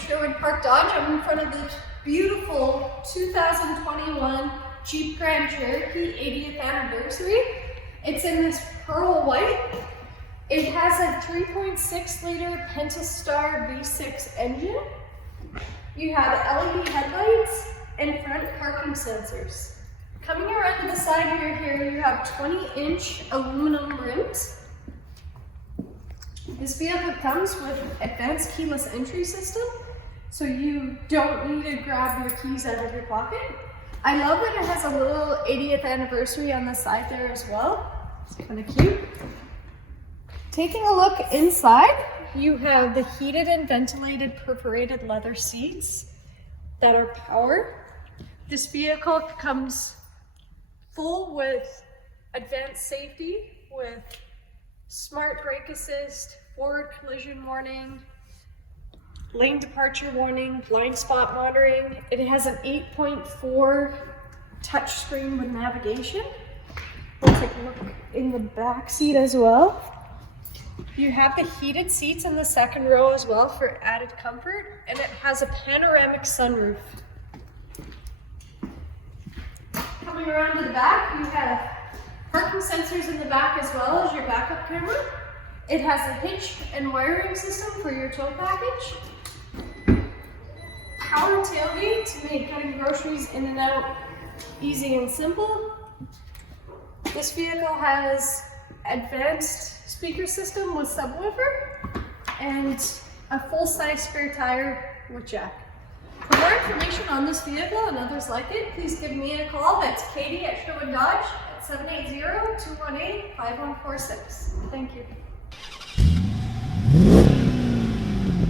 Sherwood Park Dodge. I'm in front of this beautiful 2021 Jeep Grand Cherokee 80th anniversary. It's in this pearl white. It has a 3.6 liter Pentastar V6 engine. You have LED headlights and front parking sensors. Coming around to the side here, you have 20-inch aluminum rims. This vehicle comes with advanced keyless entry system, so you don't need to grab your keys out of your pocket. I love that it has a little 80th anniversary on the side there as well. It's kind of cute. Taking a look inside, you have the heated and ventilated perforated leather seats that are powered. This vehicle comes full with advanced safety with smart brake assist, forward collision warning, lane departure warning, blind spot monitoring. It has an 8.4 touchscreen with navigation. We'll take a look in the back seat as well. You have the heated seats in the second row as well for added comfort, and it has a panoramic sunroof. Coming around to the back, you have parking sensors in the back as well as your backup camera. It has a hitch and wiring system for your tow package. Power tailgate to make getting groceries in and out easy and simple. This vehicle has advanced speaker system with subwoofer and a full-size spare tire with jack. For more information on this vehicle and others like it, please give me a call. That's Katie at Sherwood Dodge at 780-218-5146. Thank you.